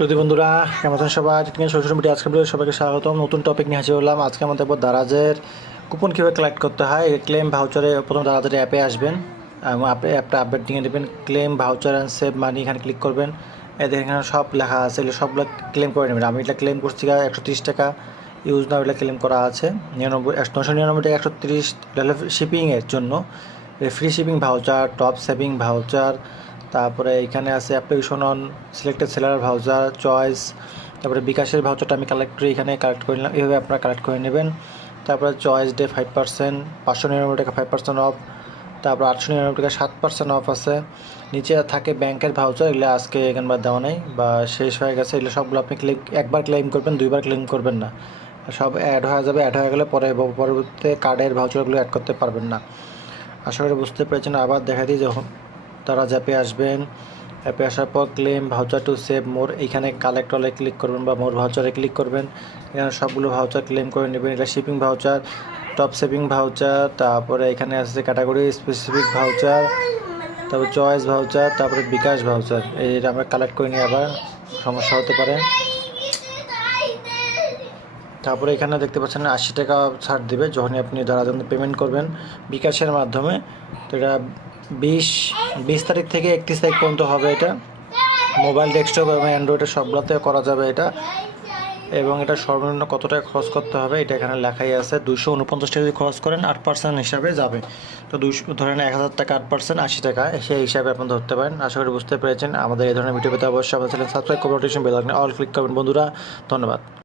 যদি বন্ধুরা কেমন আছেন সবাই সোশ্যাল মিডিয়া আজকে ভিডিও সবাইকে স্বাগতম। নতুন টপিক নিয়ে হাজির হলাম। আজকে আমাদের দারাজের কুপন কীভাবে কালেক্ট করতে হয়। ক্লেম ভাউচারে প্রথম দারাজের অ্যাপে আসবেন এবং অ্যাপটা আপডেট নিয়ে নেবেন। ক্লেম ভাউচার অ্যান্ড সেভ মানি এখানে ক্লিক করবেন। এদের এখানে সব লেখা আছে, এগুলো সবগুলো ক্লেম করে নেবেন। আমি এটা ক্লেম করছি 130 টাকা ইউজ না এটা ক্লেম করা আছে 999 টাকা 130 এটা শিপিংয়ের জন্য free shipping voucher, top saving voucher, তারপরে এখানে আছে application on selected seller voucher choice, তারপরে বিকাশের ভাউচারটা আমি কালেক্ট কালেক্ট করে নিলাম। এইভাবে আপনারা কালেক্ট করে নেবেন। তারপরে চয়েস ডে 5%, 599 টাকা 5% অফ, তারপর 899 টাকা 7% অফ আছে। নিচে থাকে ব্যাংকের ভাউচার, এগুলো আজকে এখানবার দেওয়া নেই বা শেষ হয়ে গেছে। এগুলো সবগুলো আপনি একবার ক্লেম করবেন, দুইবার ক্লেম করবেন না। সব অ্যাড হয়ে যাবে, অ্যাড হয়ে গেলে পরবর্তীতে কার্ডের ভাউচারগুলো অ্যাড করতে পারবেন না। আশা করি বুঝতে পেরেছেন। আবার দেখা দিই যখন তারা অ্যাপে আসবেন, অ্যাপে আসার পর ক্লেম ভাউচার টু সেভ মোর, এইখানে কালেক্ট অলে ক্লিক করবেন বা মোর ভাউচারে ক্লিক করবেন। এখানে সবগুলো ভাউচার ক্লেম করে নেবেন। এটা shipping voucher, top saving voucher, তারপরে এখানে আসছে ক্যাটাগরি স্পেসিফিক ভাউচার, তারপর চয়েস ভাউচার, তারপরে বিকাশ ভাউচার। এইটা আমরা কালেক্ট করে নিই, আবার সমস্যা হতে পারে। তারপরে এখানে দেখতে পাচ্ছেন 80 টাকা ছাড় দেবে যখনই আপনি দারাজ পেমেন্ট করবেন বিকাশের মাধ্যমে। তো এটা 20 তারিখ থেকে 31 তারিখ পর্যন্ত হবে। এটা মোবাইল, ডেস্কটপ এবং অ্যান্ড্রয়েডের সবগুলোতে করা যাবে এটা। এবং এটা সর্বনিম্ন কত টাকা খরচ করতে হবে এটা এখানে লেখাই আছে। 249 টাকা যদি খরচ করেন 8% হিসাবে যাবে। তো 200 ধরেন 1000 টাকা 8% 80 টাকা, সেই হিসাবে আপনি ধরতে পারেন। আশা করি বুঝতে পেরেছেন। আমাদের এই ধরনের ভিডিও পেতে অবশ্যই আমাদের চ্যানেল সাবস্ক্রাইব করে নোটিফিকেশন বেল আইকনে অল ক্লিক করবেন বন্ধুরা। ধন্যবাদ।